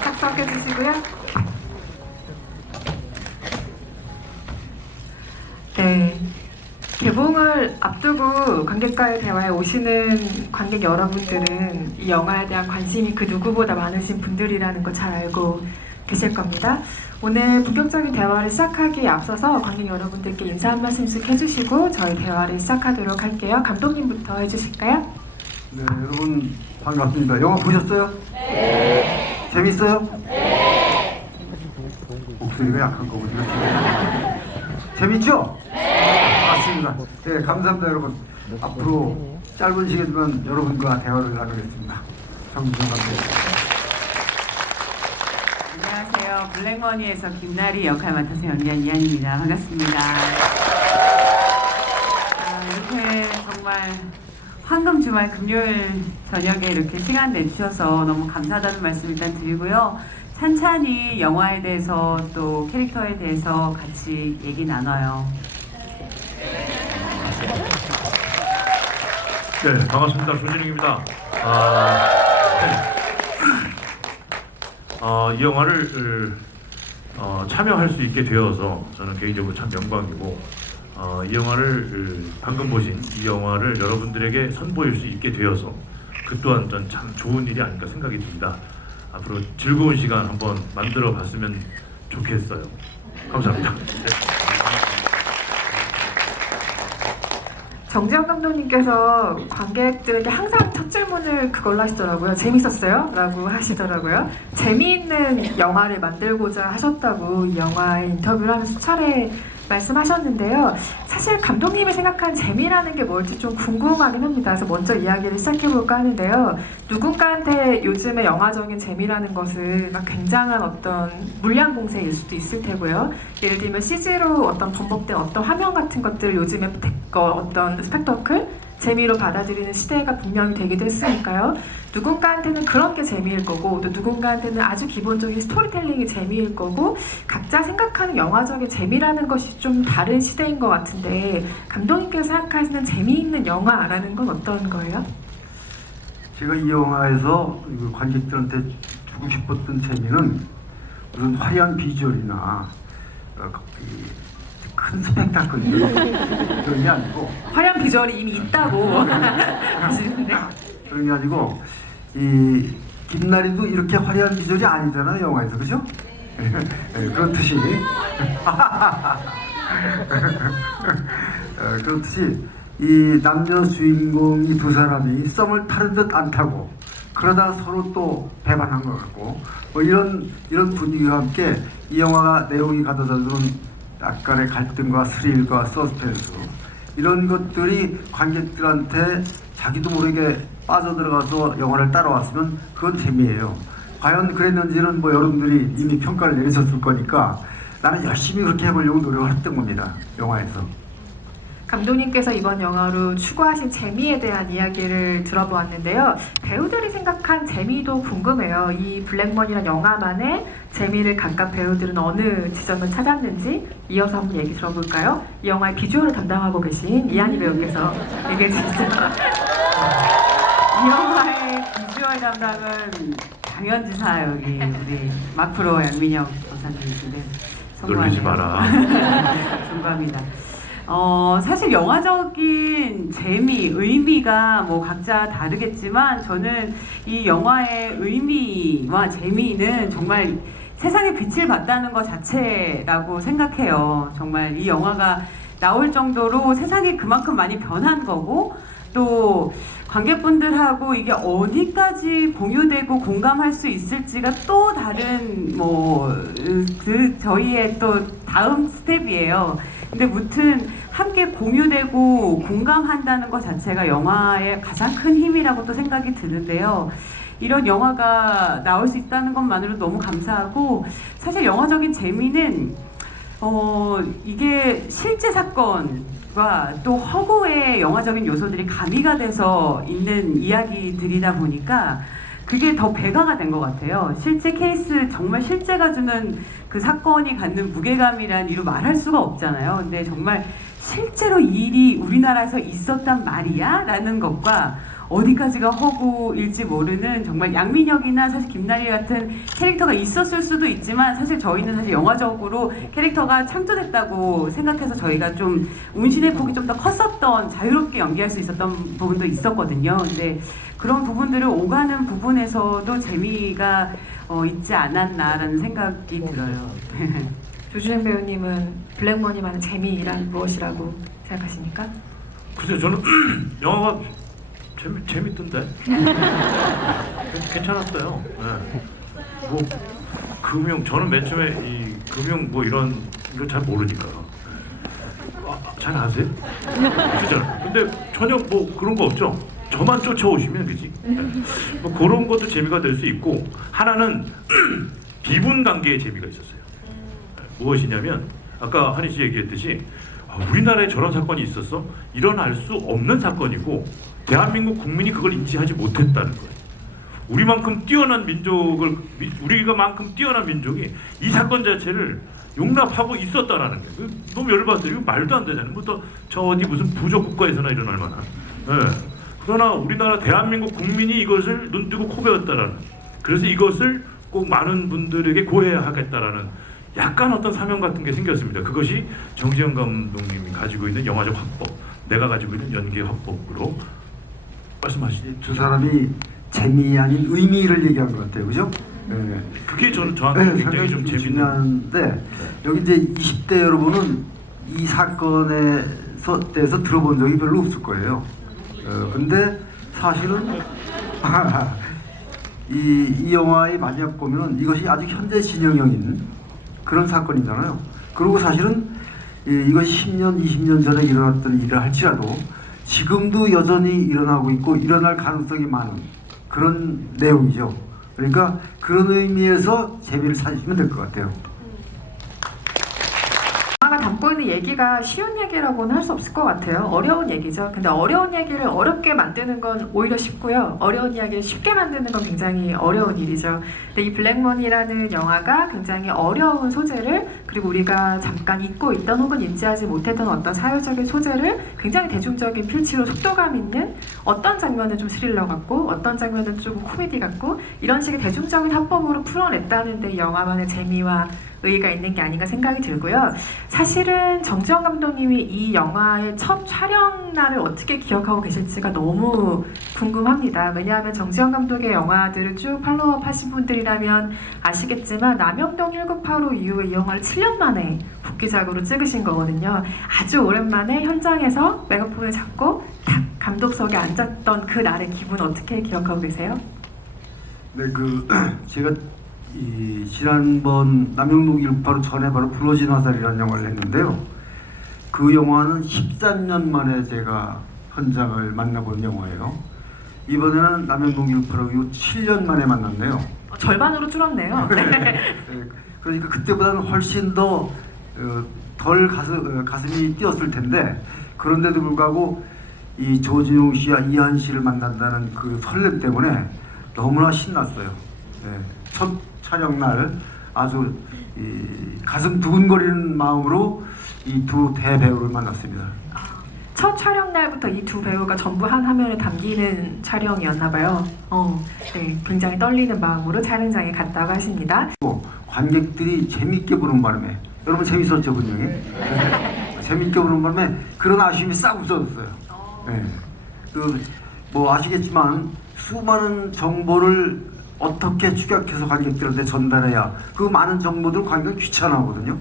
착석해 주시고요. 네, 개봉을 앞두고 관객과의 대화에 오시는 관객 여러분들은 이 영화에 대한 관심이 그 누구보다 많으신 분들이라는 거 잘 알고 계실 겁니다. 오늘 본격적인 대화를 시작하기에 앞서서 관객 여러분들께 인사 한 말씀씩 해주시고 저희 대화를 시작하도록 할게요. 감독님부터 해주실까요? 네, 여러분 반갑습니다. 영화 보셨어요? 네. 재밌어요? 네. 목소리가 약한 거고 지금. 재밌죠? 네. 맞습니다. 네, 감사합니다, 여러분. 앞으로 짧은 시간이지만 여러분과 대화를 나누겠습니다. 정준성 감독님. 안녕하세요. 블랙머니에서 김나리 역할 맡아서 연기한 이한입니다. 반갑습니다. 이렇게 정말 황금 주말 금요일 저녁에 이렇게 시간 내주셔서 너무 감사하다는 말씀 일단 드리고요. 찬찬히 영화에 대해서 또 캐릭터에 대해서 같이 얘기 나눠요. 네, 반갑습니다. 조진웅입니다. 이 영화를 참여할 수 있게 되어서 저는 개인적으로 참 영광이고 이 영화를 방금 보신 이 영화를 여러분들에게 선보일 수 있게 되어서 그 또한 전 참 좋은 일이 아닐까 생각이 듭니다. 앞으로 즐거운 시간 한번 만들어 봤으면 좋겠어요. 감사합니다. 네. 정재영 감독님께서 관객들에게 항상 첫 질문을 그걸로 하시더라고요. 재밌었어요? 라고 하시더라고요. 재미있는 영화를 만들고자 하셨다고 이 영화에 인터뷰를 하면서 수차례 말씀하셨는데요. 사실 감독님이 생각한 재미라는 게 뭘지 좀 궁금하긴 합니다. 그래서 먼저 이야기를 시작해볼까 하는데요. 누군가한테 요즘의 영화적인 재미라는 것은 막 굉장한 어떤 물량 공세일 수도 있을 테고요. 예를 들면 CG로 어떤 번복된 어떤 화면 같은 것들을 요즘에 어떤 스펙터클? 재미로 받아들이는 시대가 분명히 되기도 했으니까요. 누군가한테는 그런 게 재미일 거고 또 누군가한테는 아주 기본적인 스토리텔링이 재미일 거고 각자 생각하는 영화적인 재미라는 것이 좀 다른 시대인 것 같은데 감독님께서 생각하시는 재미있는 영화라는 건 어떤 거예요? 제가 이 영화에서 관객들한테 주고 싶었던 재미는 무슨 화려한 비주얼이나 큰 스펙타클 그런 게 아니고 화려한 비주얼이 이미 있다고 하시는데 그런 게 아니고 이 김나리도 이렇게 화려한 비주얼이 아니잖아요, 영화에서. 그죠? 네, 그렇듯이 그렇듯이 이 남녀 주인공이 두 사람이 썸을 타는 듯 안 타고 그러다 서로 또 배반한 것 같고 뭐 이런 분위기와 함께 이 영화가 내용이 가져다 주는 약간의 갈등과 스릴과 서스펜스 이런 것들이 관객들한테 자기도 모르게 빠져들어가서 영화를 따라왔으면 그건 재미예요. 과연 그랬는지는 뭐 여러분들이 이미 평가를 내리셨을 거니까 나는 열심히 그렇게 해보려고 노력을 했던 겁니다. 영화에서. 감독님께서 이번 영화로 추구하신 재미에 대한 이야기를 들어보았는데요. 배우들이 생각한 재미도 궁금해요. 이 블랙머니라는 영화만의 재미를 각각 배우들은 어느 지점을 찾았는지 이어서 한번 얘기 들어볼까요? 이 영화의 비주얼을 담당하고 계신 이한희 배우께서 얘기해 주시죠. 이 영화의 비주얼 담당은 장현지사 여기 우리 마크로 양민혁 도사님이신데 놀리지 마라. 존감이다. 사실 영화적인 재미, 의미가 뭐 각자 다르겠지만 저는 이 영화의 의미와 재미는 정말 세상에 빛을 봤다는 것 자체라고 생각해요. 정말 이 영화가 나올 정도로 세상이 그만큼 많이 변한 거고 또 관객분들하고 이게 어디까지 공유되고 공감할 수 있을지가 또 다른 저희의 또 다음 스텝이에요. 근데 무튼 함께 공유되고 공감한다는 것 자체가 영화의 가장 큰 힘이라고 또 생각이 드는데요. 이런 영화가 나올 수 있다는 것만으로 너무 감사하고 사실 영화적인 재미는 이게 실제 사건 또 허구의 영화적인 요소들이 가미가 돼서 있는 이야기들이다 보니까 그게 더 배가가 된 것 같아요. 실제 케이스, 정말 실제가 주는 그 사건이 갖는 무게감이란 이루 말할 수가 없잖아요. 근데 정말 실제로 이 일이 우리나라에서 있었단 말이야? 라는 것과 어디까지가 허구일지 모르는 정말 양민혁이나 사실 김나리 같은 캐릭터가 있었을 수도 있지만 사실 저희는 사실 영화적으로 캐릭터가 창조됐다고 생각해서 저희가 좀 운신의 폭이 좀 더 컸었던, 자유롭게 연기할 수 있었던 부분도 있었거든요. 근데 그런 부분들을 오가는 부분에서도 재미가 있지 않았나라는 생각이 들어요. 조준현 배우님은 블랙머니만의 재미란 무엇이라고 생각하십니까? 글쎄요, 저는 영화가 재밌던데. 괜찮았어요. 네. 뭐 저는 맨 처음에 이 금융 뭐 이런 걸 잘 모르니까. 잘 아세요? 그죠? 근데 전혀 뭐 그런 거 없죠. 저만 쫓아오시면 그지. 네. 뭐 그런 것도 재미가 될 수 있고, 하나는 비분 관계의 재미가 있었어요. 무엇이냐면 아까 한희 씨 얘기했듯이 우리나라에 저런 사건이 있었어? 일어날 수 없는 사건이고 대한민국 국민이 그걸 인지하지 못했다는 거예요. 우리만큼 뛰어난 민족이 이 사건 자체를 용납하고 있었다라는 거예요. 너무 열받아요. 이거 말도 안 되잖아요. 저 어디 무슨 부족 국가에서나 일어날 만한. 네. 그러나 우리나라 대한민국 국민이 이것을 눈뜨고 코베었다라는. 그래서 이것을 꼭 많은 분들에게 고해야 하겠다라는 약간 어떤 사명 같은 게 생겼습니다. 그것이 정지영 감독님이 가지고 있는 영화적 화법, 내가 가지고 있는 연기 화법으로 말씀하시죠. 두 사람이 재미 아닌 의미를 얘기한 것 같아요, 그죠? 네. 그게 저한테 굉장히 좀 재밌는. 중요한데 여기 이제 20대 여러분은 이 사건에 대해서 들어본 적이 별로 없을 거예요. 근데 사실은 이 영화의 마지막 보면은 이것이 아직 현재 진영형인 그런 사건이잖아요. 그리고 사실은 이것이 10년, 20년 전에 일어났던 일을 할지라도 지금도 여전히 일어나고 있고 일어날 가능성이 많은 그런 내용이죠. 그러니까 그런 의미에서 재미를 찾으시면 될 것 같아요. 영화가 담고 있는 얘기가 쉬운 얘기라고는 할 수 없을 것 같아요. 어려운 얘기죠. 근데 어려운 얘기를 어렵게 만드는 건 오히려 쉽고요. 어려운 이야기를 쉽게 만드는 건 굉장히 어려운 일이죠. 근데 이 블랙머니라는 영화가 굉장히 어려운 소재를, 그리고 우리가 잠깐 잊고 있던 혹은 인지하지 못했던 어떤 사회적인 소재를 굉장히 대중적인 필치로 속도감 있는, 어떤 장면은 좀 스릴러 같고 어떤 장면은 조금 코미디 같고 이런 식의 대중적인 화법으로 풀어냈다는 데 영화만의 재미와 의의가 있는 게 아닌가 생각이 들고요. 사실은 정지영 감독님이 이 영화의 첫 촬영 날을 어떻게 기억하고 계실지가 너무 궁금합니다. 왜냐하면 정지영 감독의 영화들을 쭉 팔로우업 하신 분들이라면 아시겠지만 남영동 1985 이후에 이 영화를 7년 만에 복귀작으로 찍으신 거거든요. 아주 오랜만에 현장에서 메가폰을 잡고 딱 감독석에 앉았던 그 날의 기분 어떻게 기억하고 계세요? 네, 제가 지난번 남영동 1985 전에 바로 부러진 화살이라는 영화를 했는데요. 그 영화는 13년 만에 제가 현장을 만나본 영화예요. 이번에는 남영동 1985 이후 7년 만에 만났네요. 절반으로 줄었네요. 그러니까 그때보다는 훨씬 더 덜 가슴이 뛰었을 텐데, 그런데도 불구하고 이 조진웅 씨와 이한 씨를 만난다는 그 설렘 때문에 너무나 신났어요. 네. 첫 촬영 날 아주 가슴 두근거리는 마음으로 이 두 대배우를 만났습니다. 첫 촬영 날부터 이 두 배우가 전부 한 화면에 담기는 촬영이었나 봐요. 네, 굉장히 떨리는 마음으로 촬영장에 갔다고 하십니다. 관객들이 재밌게 보는 바람에, 여러분 재밌었죠, 분명히? 재밌게 보는 바람에 그런 아쉬움이 싹 없어졌어요. 네. 뭐 아시겠지만 수많은 정보를 어떻게 축약해서 관객들한테 전달해야, 그 많은 정보들 관객이 귀찮아하거든요.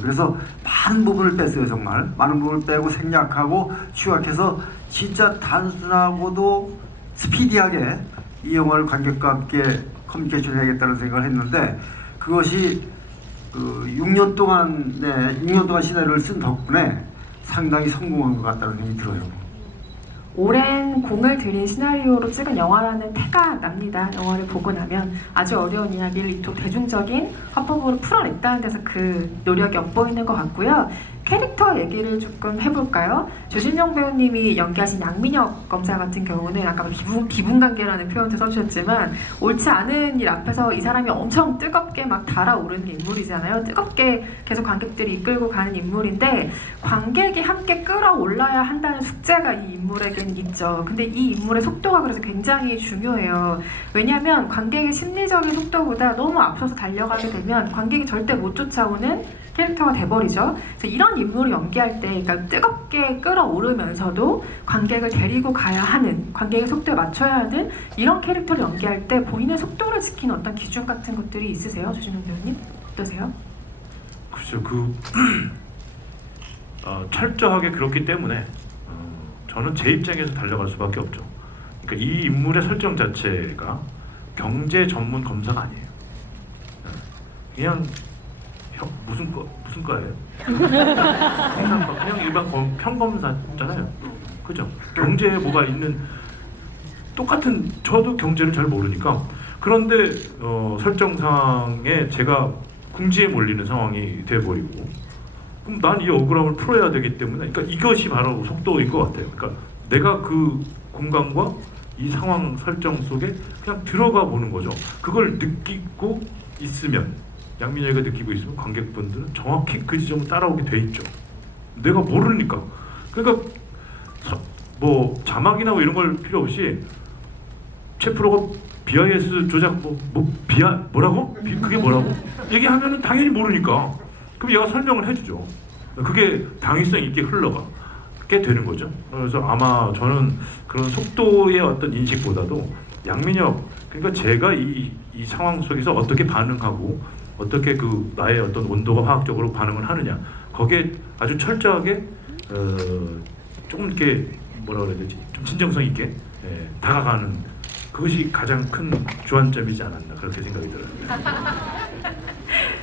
그래서 많은 부분을 뺐어요. 정말 많은 부분을 빼고 생략하고 축약해서 진짜 단순하고도 스피디하게 이 영화를 관객과 함께 커뮤니케이션 해야겠다는 생각을 했는데, 그것이 6년 동안 시나리오를 쓴 덕분에 상당히 성공한 것 같다는 생각이 들어요. 오랜 공을 들인 시나리오로 찍은 영화라는 태가 납니다. 영화를 보고 나면 아주 어려운 이야기를 이토록 대중적인 화법으로 풀어냈다는 데서 그 노력이 엿보이는 것 같고요. 캐릭터 얘기를 조금 해볼까요? 조진영 배우님이 연기하신 양민혁 검사 같은 경우는 아까 비분관계라는 표현도 써주셨지만 옳지 않은 일 앞에서 이 사람이 엄청 뜨겁게 막 달아오르는 인물이잖아요. 뜨겁게 계속 관객들이 이끌고 가는 인물인데 관객이 함께 끌어올라야 한다는 숙제가 이 인물에게는 있죠. 근데 이 인물의 속도가 그래서 굉장히 중요해요. 왜냐하면 관객의 심리적인 속도보다 너무 앞서서 달려가게 되면 관객이 절대 못 쫓아오는 캐릭터가 돼버리죠. 그래서 이런 인물을 연기할 때, 그러니까 뜨겁게 끌어오르면서도 관객을 데리고 가야 하는, 관객의 속도에 맞춰야 하는 이런 캐릭터를 연기할 때 본인의 속도를 지키는 어떤 기준 같은 것들이 있으세요, 조진웅 배우님? 어떠세요? 글쎄요, 철저하게 그렇기 때문에 저는 제 입장에서 달려갈 수밖에 없죠. 그러니까 이 인물의 설정 자체가 경제 전문 검사가 아니에요. 그냥 무슨 과예요? 그냥 일반 평검사잖아요. 그죠? 경제에 뭐가 있는 똑같은 저도 경제를 잘 모르니까 그런데 설정상에 제가 궁지에 몰리는 상황이 돼버리고 그럼 난 이 억울함을 풀어야 되기 때문에 그러니까 이것이 바로 속도인 것 같아요. 그러니까 내가 그 공간과 이 상황 설정 속에 그냥 들어가 보는 거죠. 그걸 느끼고 있으면 양민혁이가 느끼고 있으면 관객분들은 정확히 그 지점을 따라오게 돼 있죠. 내가 모르니까. 그러니까 뭐 자막이나 뭐 이런 걸 필요 없이 최프로가 BIS 조작 뭐라고? 그게 뭐라고? 얘기하면은 당연히 모르니까. 그럼 얘가 설명을 해주죠. 그게 당위성 있게 흘러가게 되는 거죠. 그래서 아마 저는 그런 속도의 어떤 인식보다도 양민혁 그러니까 제가 이 상황 속에서 어떻게 반응하고 어떻게 그 나의 어떤 온도가 화학적으로 반응을 하느냐 거기에 아주 철저하게 조금 이렇게 뭐라 그래야 되지 좀 진정성 있게 다가가는 그것이 가장 큰 주안점이지 않았나 그렇게 생각이 들어요.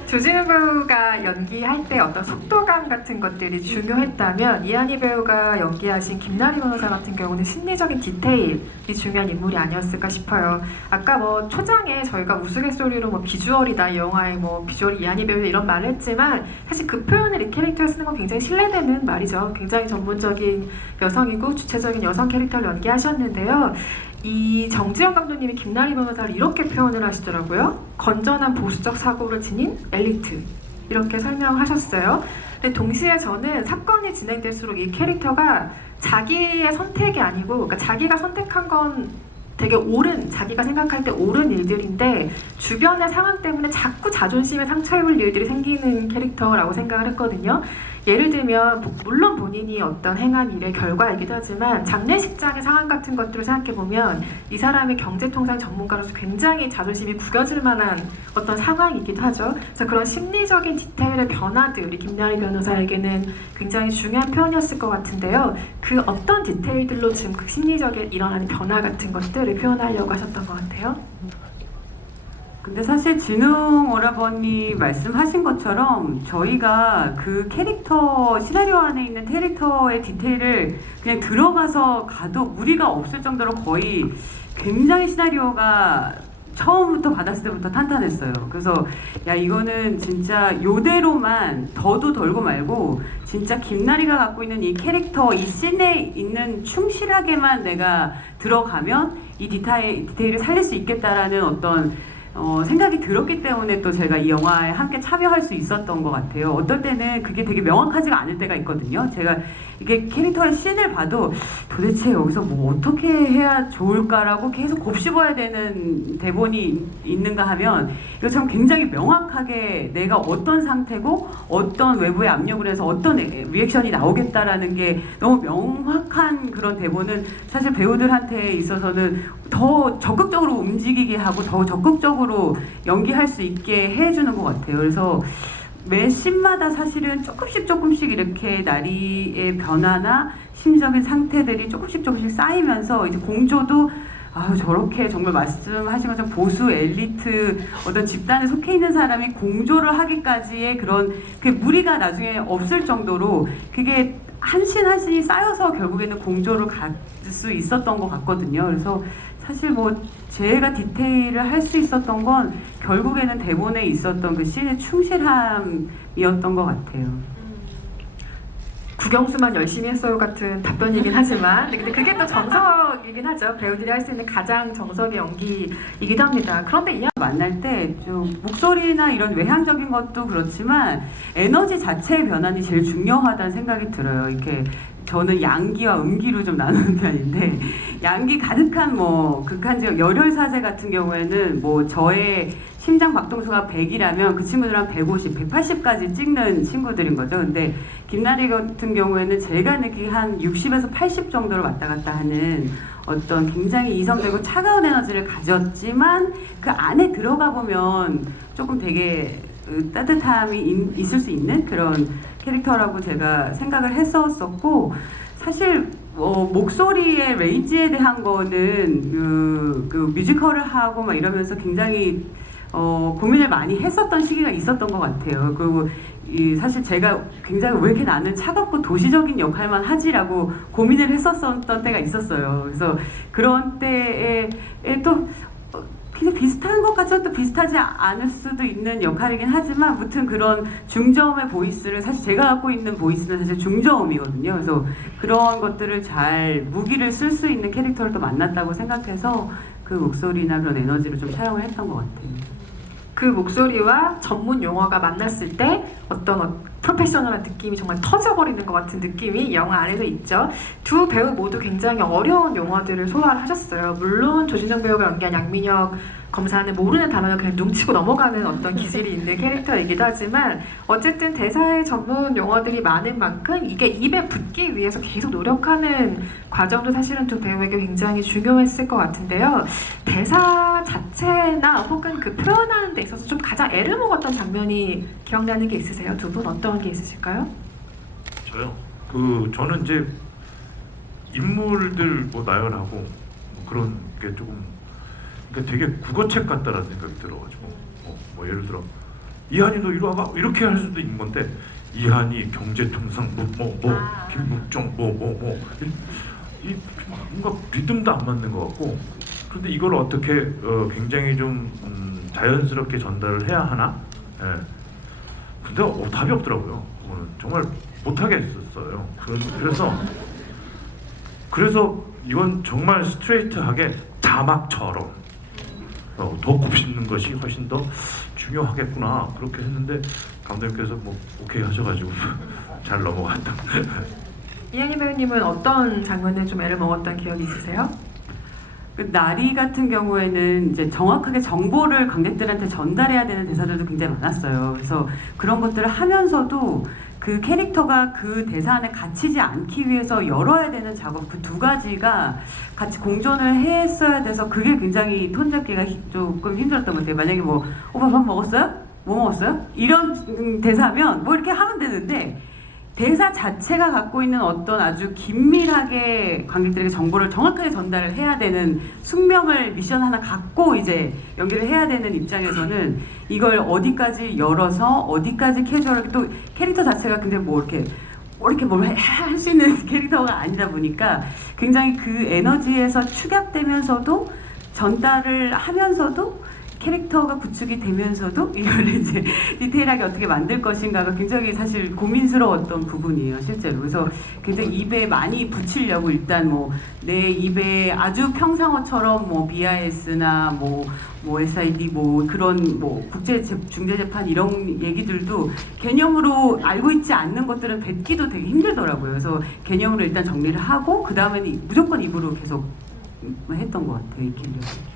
조진우 배우가 연기할 때 어떤 속도감 같은 것들이 중요했다면 이한희 배우가 연기하신 김나리 변호사 같은 경우는 심리적인 디테일이 중요한 인물이 아니었을까 싶어요. 아까 뭐 초장에 저희가 우스갯소리로 뭐 비주얼이다 이 영화의 뭐 비주얼이 이한희 배우 이런 말을 했지만 사실 그 표현을 이 캐릭터에 쓰는 건 굉장히 신뢰되는 말이죠. 굉장히 전문적인 여성이고 주체적인 여성 캐릭터를 연기하셨는데요. 이 정지영 감독님이 김나리 변호사를 이렇게 표현을 하시더라고요. 건전한 보수적 사고를 지닌 엘리트 이렇게 설명하셨어요. 근데 동시에 저는 사건이 진행될수록 이 캐릭터가 자기의 선택이 아니고 그러니까 자기가 선택한 건 되게 옳은 자기가 생각할 때 옳은 일들인데 주변의 상황 때문에 자꾸 자존심에 상처 입을 일들이 생기는 캐릭터라고 생각을 했거든요. 예를 들면 물론 본인이 어떤 행한 일의 결과이기도 하지만 장례식장의 상황 같은 것들을 생각해보면 이 사람이 경제통상 전문가로서 굉장히 자존심이 구겨질 만한 어떤 상황이기도 하죠. 그래서 그런 심리적인 디테일의 변화들이 김나리 변호사에게는 굉장히 중요한 표현이었을 것 같은데요. 그 어떤 디테일들로 지금 그 심리적인 일어나는 변화 같은 것들을 표현하려고 하셨던 것 같아요. 근데 사실 진웅 오라버니 말씀하신 것처럼 저희가 그 캐릭터 시나리오 안에 있는 캐릭터의 디테일을 그냥 들어가서 가도 무리가 없을 정도로 거의 굉장히 시나리오가 처음부터 받았을 때부터 탄탄했어요. 그래서 야 이거는 진짜 요대로만 더도 덜고 말고 진짜 김나리가 갖고 있는 이 캐릭터 이 씬에 있는 충실하게만 내가 들어가면 이 디테일을 살릴 수 있겠다라는 어떤 생각이 들었기 때문에 또 제가 이 영화에 함께 참여할 수 있었던 것 같아요. 어떨 때는 그게 되게 명확하지가 않을 때가 있거든요. 제가 이게 캐릭터의 씬을 봐도 도대체 여기서 뭐 어떻게 해야 좋을까라고 계속 곱씹어야 되는 대본이 있는가 하면 이것처럼 굉장히 명확하게 내가 어떤 상태고 어떤 외부의 압력을 해서 어떤 리액션이 나오겠다라는 게 너무 명확한 그런 대본은 사실 배우들한테 있어서는 더 적극적으로 움직이게 하고 더 적극적으로 연기할 수 있게 해주는 것 같아요. 그래서 매 씬마다 사실은 조금씩 이렇게 나리의 변화나 심리적인 상태들이 조금씩 쌓이면서 이제 공조도 저렇게 정말 말씀하신 것처럼 보수 엘리트 어떤 집단에 속해 있는 사람이 공조를 하기까지의 그런 그 무리가 나중에 없을 정도로 그게 한 씬 한 씬이 쌓여서 결국에는 공조를 갈 수 있었던 것 같거든요. 그래서 사실 뭐 제가 디테일을 할 수 있었던 건 결국에는 대본에 있었던 그 씬의 충실함이었던 것 같아요. 국영수만 열심히 했어요 같은 답변이긴 하지만 근데 그게 또 정석이긴 하죠. 배우들이 할 수 있는 가장 정석의 연기이기도 합니다. 그런데 이 만날 때 좀 목소리나 이런 외향적인 것도 그렇지만 에너지 자체의 변환이 제일 중요하다는 생각이 들어요. 이렇게 저는 양기와 음기로 좀 나누는 편인데 양기 가득한 뭐 극한지역 열혈사제 같은 경우에는 뭐 저의 심장 박동수가 100이라면 그 친구들은 150, 180까지 찍는 친구들인 거죠. 근데 김나리 같은 경우에는 제가 느끼기 한 60에서 80 정도로 왔다 갔다 하는 어떤 굉장히 이성되고 차가운 에너지를 가졌지만 그 안에 들어가 보면 조금 되게 따뜻함이 있을 수 있는 그런 캐릭터라고 제가 생각을 했었고 사실 목소리의 레인지에 대한 거는 그 뮤지컬을 하고 막 이러면서 굉장히 고민을 많이 했었던 시기가 있었던 것 같아요. 그리고 사실 제가 굉장히 왜 이렇게 나는 차갑고 도시적인 역할만 하지라고 고민을 했었던 때가 있었어요. 그래서 그런 때에 또 그냥 비슷한 것 같지만 또 비슷하지 않을 수도 있는 역할이긴 하지만 무튼 그런 중저음의 보이스를 사실 제가 갖고 있는 보이스는 사실 중저음이거든요. 그래서 그런 것들을 잘 무기를 쓸 수 있는 캐릭터를 또 만났다고 생각해서 그 목소리나 그런 에너지를 좀 사용을 했던 것 같아요. 그 목소리와 전문 용어가 만났을 때 어떤 프로페셔널한 느낌이 정말 터져버리는 것 같은 느낌이 이 영화 안에서 있죠. 두 배우 모두 굉장히 어려운 용어들을 소화를 하셨어요. 물론 조진웅 배우가 연기한 양민혁 검사는 모르는 단어를 그냥 눈치고 넘어가는 어떤 기질이 있는 캐릭터이기도 하지만 어쨌든 대사의 전문 용어들이 많은 만큼 이게 입에 붙기 위해서 계속 노력하는 과정도 사실은 두 배우에게 굉장히 중요했을 것 같은데요. 대사 자체나 혹은 그 표현하는 데 있어서 좀 가장 애를 먹었던 장면이 기억나는 게 있으세요? 두 분 어떤 게 있으실까요? 저요. 저는 이제 인물들 뭐 나열하고 뭐 그런 게 조금 그러니까 되게 국어책 같다라는 생각이 들어가지고 뭐 예를 들어 이한이 너 이리 와봐 이렇게 할 수도 있는 건데 이한이 경제통상 김국정 이 뭔가 리듬도 안 맞는 것 같고 그런데 이걸 어떻게 굉장히 좀 자연스럽게 전달을 해야 하나? 예. 근데 답이 없더라고요. 그거는 정말 못하겠었어요. 그래서 이건 정말 스트레이트하게 자막처럼 더 곱씹는 것이 훨씬 더 중요하겠구나 그렇게 했는데 감독님께서 뭐 오케이 하셔가지고 잘 넘어갔다. 이한희 배우님은 어떤 장면에 좀 애를 먹었던 기억이 있으세요? 그 나리 같은 경우에는 이제 정확하게 정보를 관객들한테 전달해야 되는 대사들도 굉장히 많았어요. 그래서 그런 것들을 하면서도 그 캐릭터가 그 대사 안에 갇히지 않기 위해서 열어야 되는 작업 그 두 가지가 같이 공존을 했어야 돼서 그게 굉장히 톤 잡기가 조금 힘들었던 것 같아요. 만약에 뭐 오빠 밥 먹었어요? 뭐 먹었어요? 이런 대사면 뭐 이렇게 하면 되는데 대사 자체가 갖고 있는 어떤 아주 긴밀하게 관객들에게 정보를 정확하게 전달을 해야 되는 숙명을 미션 하나 갖고 이제 연기를 해야 되는 입장에서는 이걸 어디까지 열어서 어디까지 캐주얼하게 또 캐릭터 자체가 근데 뭐 이렇게 뭘 할 수 있는 캐릭터가 아니다 보니까 굉장히 그 에너지에서 축약되면서도 전달을 하면서도 캐릭터가 구축이 되면서도 이걸 이제 디테일하게 어떻게 만들 것인가가 굉장히 사실 고민스러웠던 부분이에요, 실제로. 그래서 굉장히 입에 많이 붙이려고 일단 뭐 내 입에 아주 평상어처럼 뭐 BIS나 뭐 SID 뭐 그런 뭐 국제 중재 재판 이런 얘기들도 개념으로 알고 있지 않는 것들은 뱉기도 되게 힘들더라고요. 그래서 개념으로 일단 정리를 하고 그 다음에는 무조건 입으로 계속 했던 것 같아요, 익히려고.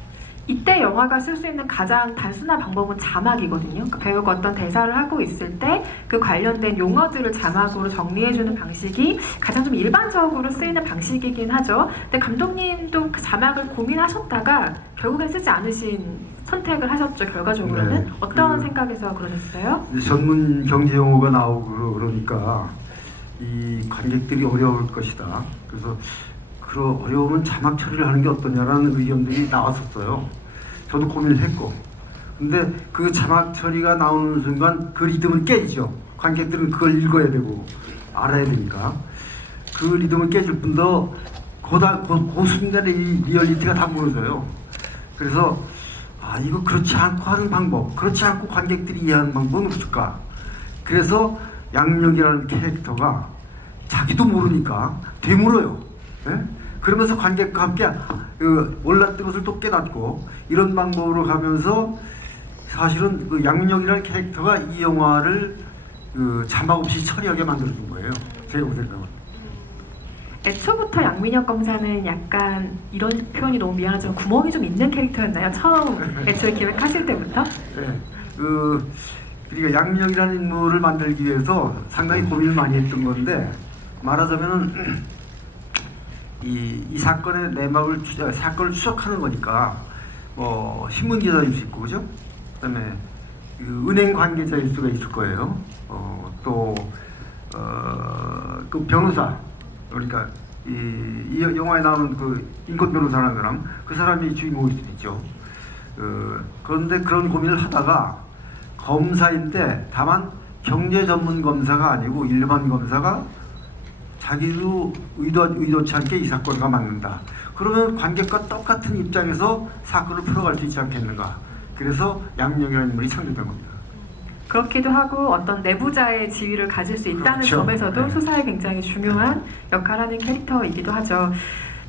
이때 영화가 쓸 수 있는 가장 단순한 방법은 자막이거든요. 그러니까 배우가 어떤 대사를 하고 있을 때 그 관련된 용어들을 자막으로 정리해주는 방식이 가장 좀 일반적으로 쓰이는 방식이긴 하죠. 근데 감독님도 그 자막을 고민하셨다가 결국엔 쓰지 않으신 선택을 하셨죠. 결과적으로는 네, 어떤 생각에서 그러셨어요? 전문 경제 용어가 나오고 그러니까 이 관객들이 어려울 것이다. 그래서 그 어려우면 자막 처리를 하는 게 어떠냐라는 의견들이 나왔었어요. 저도 고민을 했고. 근데 그 자막 처리가 나오는 순간 그 리듬은 깨지죠. 관객들은 그걸 읽어야 되고 알아야 되니까. 그 리듬은 깨질 뿐더 그 순간에 이 리얼리티가 다 무너져요. 그래서 이거 그렇지 않고 하는 방법, 그렇지 않고 관객들이 이해하는 방법은 없을까? 그래서 양력이라는 캐릭터가 자기도 모르니까 되물어요. 예? 그러면서 관객과 함께 올랐던 것을 또 깨닫고 이런 방법으로 가면서 사실은 그 양민혁이라는 캐릭터가 이 영화를 자막 없이 처리하게 만들어준 거예요. 제가 볼 생각은. 애초부터 양민혁 검사는 약간 이런 표현이 너무 미안하지만 구멍이 좀 있는 캐릭터였나요? 처음 애초에 기획하실 때부터? 네. 그러니까 양민혁이라는 인물을 만들기 위해서 상당히 고민을 많이 했던 건데 말하자면은 이 사건의 내막을 사건을 추적하는 거니까 뭐 신문 기자일 수 있고 그죠? 그다음에 은행 관계자일 수가 있을 거예요. 그 변호사 그러니까 이 영화에 나오는 그 인권 변호사라는 사람 그 사람이 주인공일 수도 있죠. 그런데 그런 고민을 하다가 검사인데 다만 경제 전문 검사가 아니고 일반 검사가 자기도 의도치 않게 이 사건과 맞는다. 그러면 관객과 똑같은 입장에서 사건을 풀어갈 수 있지 않겠는가. 그래서 양민혁이라는 인물이 창조된 겁니다. 그렇기도 하고 어떤 내부자의 지위를 가질 수 있다는 그렇죠. 점에서도 네. 수사에 굉장히 중요한 역할을 하는 캐릭터이기도 하죠.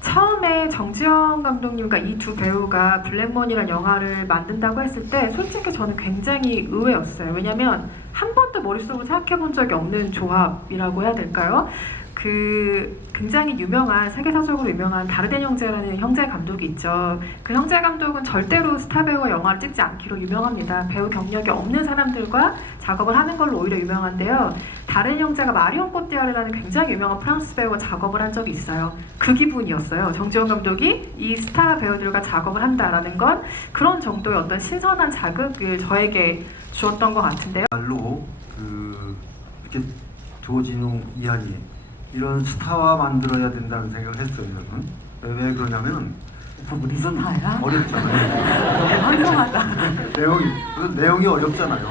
처음에 정지영 감독님과 이 두 배우가 블랙머니라는 영화를 만든다고 했을 때 솔직히 저는 굉장히 의외였어요. 왜냐면 한 번도 머릿속으로 생각해 본 적이 없는 조합이라고 해야 될까요? 그 굉장히 유명한 세계사적으로 유명한 다르덴 형제라는 형제 감독이 있죠. 그 형제 감독은 절대로 스타 배우와 영화를 찍지 않기로 유명합니다. 배우 경력이 없는 사람들과 작업을 하는 걸로 오히려 유명한데요. 다른 형제가 마리온 꼬띠아르라는 굉장히 유명한 프랑스 배우와 작업을 한 적이 있어요. 그 기분이었어요. 정지영 감독이 이 스타 배우들과 작업을 한다라는 건 그런 정도의 어떤 신선한 자극을 저에게 주었던 것 같은데요. 말로 이렇게 조진웅, 이한이 이런 스타와 만들어야 된다는 생각을 했어요. 저는. 왜 그러냐면 우리 스타야? 어렵잖아요. 너무 환영하다. 내용이 어렵잖아요.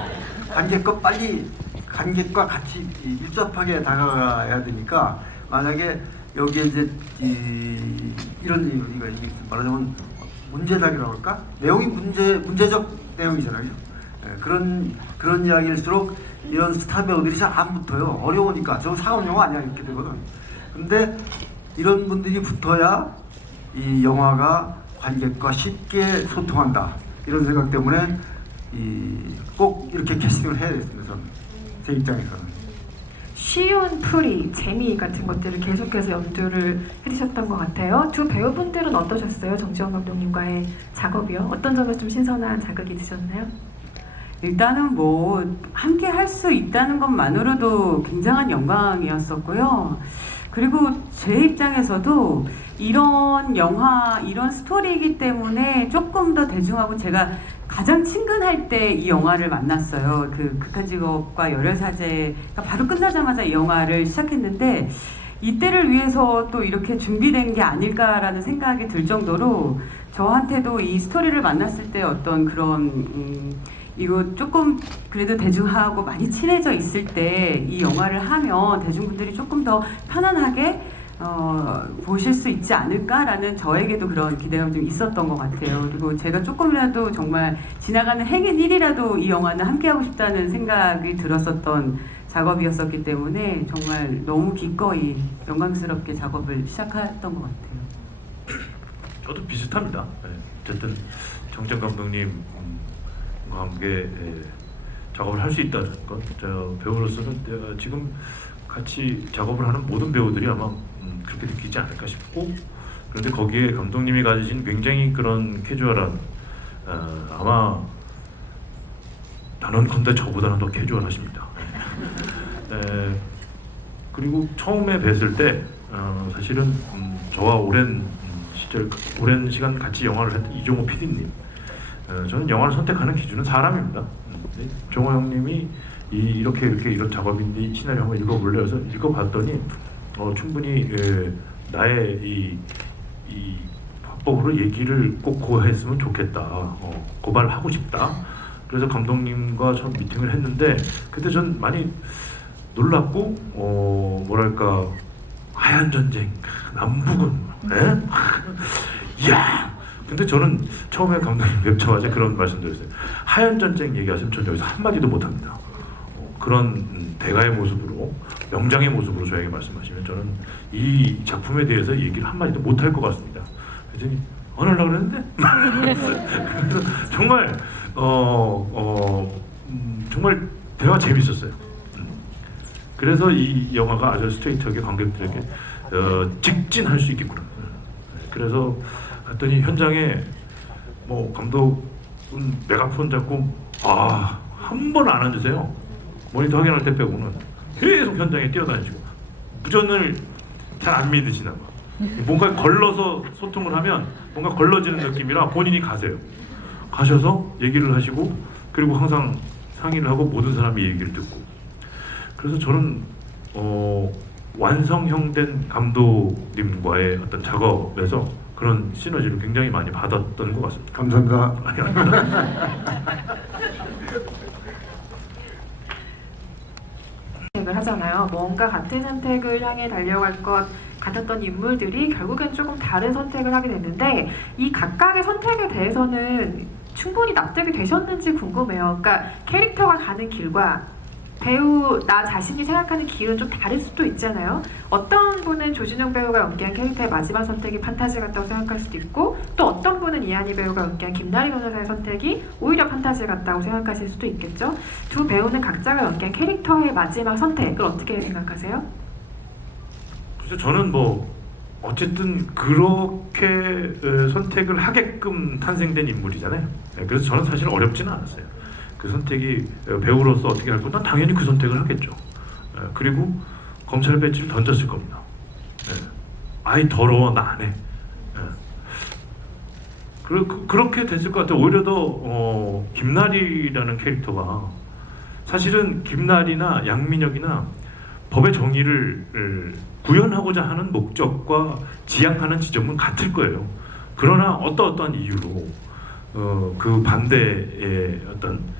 관객과 같이 밀접하게 다가가야 되니까 만약에 여기에 이제 이런 이거 말하자면 문제작이라고 할까? 내용이 문제적 내용이잖아요. 예, 그런 이야기일수록 이런 스타 배우들이 잘 안 붙어요. 어려우니까. 저 상업 영화 아니야 이렇게 되거든. 근데 이런 분들이 붙어야 이 영화가 관객과 쉽게 소통한다. 이런 생각 때문에 꼭 이렇게 캐스팅을 해야 됐습니다. 저는. 제 입장에서는. 쉬운 풀이, 재미 같은 것들을 계속해서 염두를 해주셨던 것 같아요. 두 배우분들은 어떠셨어요? 정지영 감독님과의 작업이요? 어떤 점에서 좀 신선한 자극이 드셨나요? 일단은 뭐 함께 할 수 있다는 것만으로도 굉장한 영광이었었고요. 그리고 제 입장에서도 이런 영화, 이런 스토리이기 때문에 조금 더 대중하고 제가 가장 친근할 때 이 영화를 만났어요. 그 극한 직업과 열혈사제가 바로 끝나자마자 이 영화를 시작했는데 이때를 위해서 또 이렇게 준비된 게 아닐까라는 생각이 들 정도로 저한테도 이 스토리를 만났을 때 어떤 그런 이거 조금 그래도 대중하고 많이 친해져 있을 때 이 영화를 하면 대중분들이 조금 더 편안하게 보실 수 있지 않을까라는 저에게도 그런 기대감이 좀 있었던 것 같아요. 그리고 제가 조금이라도 정말 지나가는 행인 일이라도 이 영화는 함께하고 싶다는 생각이 들었었던 작업이었었기 때문에 정말 너무 기꺼이 영광스럽게 작업을 시작했던 것 같아요. 저도 비슷합니다. 네. 어쨌든 정지영 감독님과 함께 작업을 할 수 있다는 것, 저 배우로서는 지금 같이 작업을 하는 모든 배우들이 아마 그렇게 느끼지 않을까 싶고, 그런데 거기에 감독님이 가지신 굉장히 그런 캐주얼한 아마 단언컨대 저보다는 더 캐주얼하십니다. 그리고 처음에 뵀을 때 사실은 저와 오랜 시간 같이 영화를 했던 이종호 PD님, 저는 영화를 선택하는 기준은 사람입니다. 종호 형님이 이렇게 이런 작업인데 이 시나리오 한번 읽어볼래요. 해서 읽어봤더니 충분히 나의 이 합법으로 얘기를 꼭 고했으면 좋겠다. 고발하고 싶다. 그래서 감독님과 처음 미팅을 했는데 그때 전 많이 놀랐고 뭐랄까 하얀 전쟁, 남북은, 이야. 근데 저는 처음에 감독님 뵙자마자 그런 말씀드렸어요. 하얀 전쟁 얘기하시면 전 여기서 한마디도 못합니다. 그런 대가의 모습으로 명장의 모습으로 저에게 말씀하시면 저는 이 작품에 대해서 얘기를 한마디도 못할 것 같습니다. 그랬더니 안 하려고 그랬는데 그래서 정말 정말 대화 재밌었어요. 그래서 이 영화가 아주 스트레이트하게 관객들에게 직진할 수 있겠구나. 그래서 갔더니 현장에 뭐 감독은 메가폰 잡고 한 번 안 앉으세요. 모니터 확인할 때 빼고는 계속 현장에 뛰어다니시고 무전을 잘 안 믿으시나 봐. 뭔가 걸러서 소통을 하면 뭔가 걸러지는 느낌이라 본인이 가세요. 가셔서 얘기를 하시고 그리고 항상 상의를 하고 모든 사람이 얘기를 듣고. 그래서 저는 완성형된 감독님과의 어떤 작업에서 그런 시너지를 굉장히 많이 받았던 것 같습니다. 감사합니다. 선택을 하잖아요. 뭔가 같은 선택을 향해 달려갈 것 같았던 인물들이 결국엔 조금 다른 선택을 하게 됐는데 이 각각의 선택에 대해서는 충분히 납득이 되셨는지 궁금해요. 그러니까 캐릭터가 가는 길과 배우 나 자신이 생각하는 길은 좀 다를 수도 있잖아요. 어떤 분은 조진웅 배우가 연기한 캐릭터의 마지막 선택이 판타지 같다고 생각할 수도 있고 또 어떤 분은 이한희 배우가 연기한 김나리 변호사의 선택이 오히려 판타지 같다고 생각하실 수도 있겠죠. 두 배우는 각자가 연기한 캐릭터의 마지막 선택을 어떻게 생각하세요? 그래서 저는 뭐 어쨌든 그렇게 선택을 하게끔 탄생된 인물이잖아요. 그래서 저는 사실 어렵지는 않았어요. 그 선택이 배우로서 어떻게 할 거면 당연히 그 선택을 하겠죠. 그리고 검찰 배지를 던졌을 겁니다. 아이 더러워 나 안 해. 그렇게 됐을 것 같아요. 오히려 더 김나리라는 캐릭터가 사실은 김나리나 양민혁이나 법의 정의를 구현하고자 하는 목적과 지향하는 지점은 같을 거예요. 그러나 어떠한 이유로 그 반대의 어떤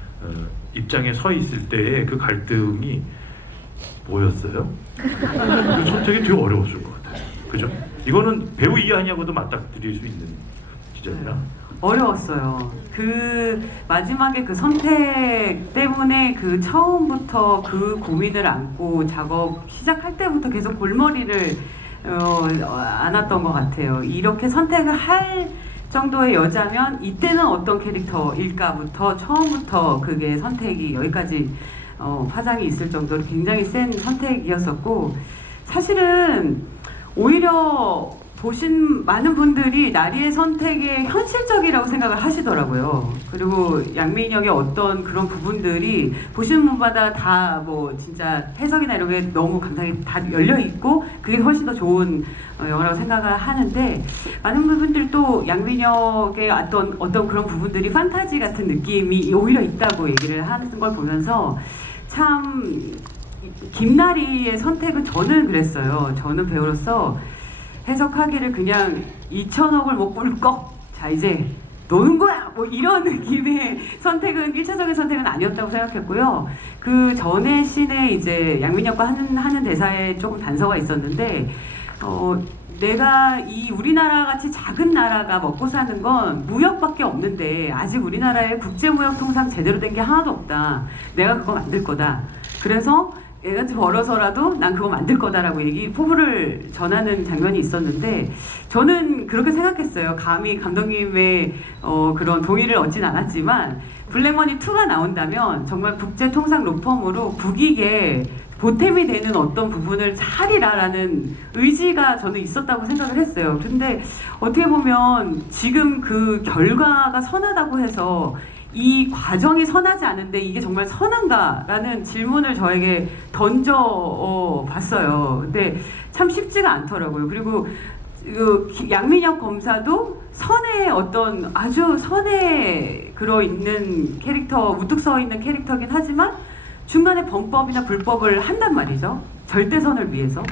입장에 서 있을 때의 그 갈등이 뭐였어요? 그 선택이 되게 어려웠을 것 같아요. 그죠? 이거는 배우 이한이하고도 맞닥뜨릴 수 있는 지점이라 어려웠어요. 그 마지막에 그 선택 때문에 그 처음부터 그 고민을 안고 작업 시작할 때부터 계속 골머리를 안았던 것 같아요. 이렇게 선택을 할 정도의 여자면 이때는 어떤 캐릭터일까부터 처음부터 그게 선택이 여기까지 파장이 있을 정도로 굉장히 센 선택이었었고 사실은 오히려 보신 많은 분들이 나리의 선택에 현실적이라고 생각을 하시더라고요. 그리고 양민혁의 어떤 그런 부분들이 보시는 분마다 다 뭐 진짜 해석이나 이런 게 너무 감상이 다 열려 있고 그게 훨씬 더 좋은 영화라고 생각을 하는데 많은 분들도 양민혁의 어떤 그런 부분들이 판타지 같은 느낌이 오히려 있다고 얘기를 하는 걸 보면서 참 김나리의 선택은 저는 그랬어요. 저는 배우로서 해석하기를 그냥 2천억을 뭐 꿀꺽 자 이제 노는 거야 뭐 이런 느낌의 선택은 1차적인 선택은 아니었다고 생각했고요. 그 전에 씬에 이제 양민혁과 하는 대사에 조금 단서가 있었는데 내가 이 우리나라 같이 작은 나라가 먹고 사는 건 무역밖에 없는데 아직 우리나라에 국제무역 통상 제대로 된 게 하나도 없다. 내가 그거 만들 거다. 그래서 얘한테 벌어서라도 난 그거 만들 거다라고 포부를 전하는 장면이 있었는데 저는 그렇게 생각했어요. 감히 감독님의 그런 동의를 얻진 않았지만 블랙머니 2가 나온다면 정말 국제통상 로펌으로 국익에 보탬이 되는 어떤 부분을 하리라라는 의지가 저는 있었다고 생각을 했어요. 근데 어떻게 보면 지금 그 결과가 선하다고 해서 이 과정이 선하지 않은데 이게 정말 선한가라는 질문을 저에게 던져 봤어요. 근데 참 쉽지가 않더라고요. 그리고 양민혁 검사도 선의 어떤 아주 선에 들어 있는 캐릭터, 우뚝 서 있는 캐릭터긴 하지만 중간에 범법이나 불법을 한단 말이죠. 절대선을 위해서.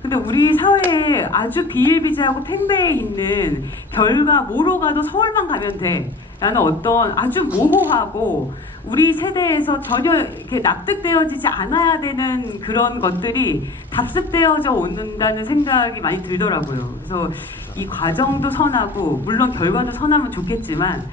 근데 우리 사회에 아주 비일비재하고 팽배해 있는 결과 뭐로 가도 서울만 가면 돼 라는 어떤 아주 모호하고 우리 세대에서 전혀 이렇게 납득되어지지 않아야 되는 그런 것들이 답습되어져 온다는 생각이 많이 들더라고요. 그래서 이 과정도 선하고 물론 결과도 선하면 좋겠지만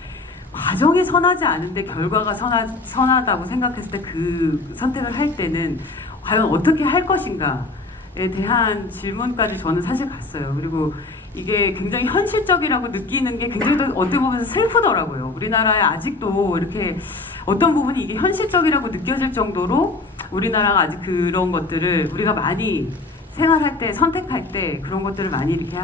과정이 선하지 않은데 결과가 선하다고 생각했을 때 그 선택을 할 때는 과연 어떻게 할 것인가에 대한 질문까지 저는 사실 갔어요. 그리고 이게 굉장히 현실적이라고 느끼는 게 굉장히 또 어떻게 보면 슬프더라고요. 우리나라에 아직도 이렇게 어떤 부분이 이게 현실적이라고 느껴질 정도로 우리나라가 아직 그런 것들을 우리가 많이 생활할 때, 선택할 때 그런 것들을 많이 이렇게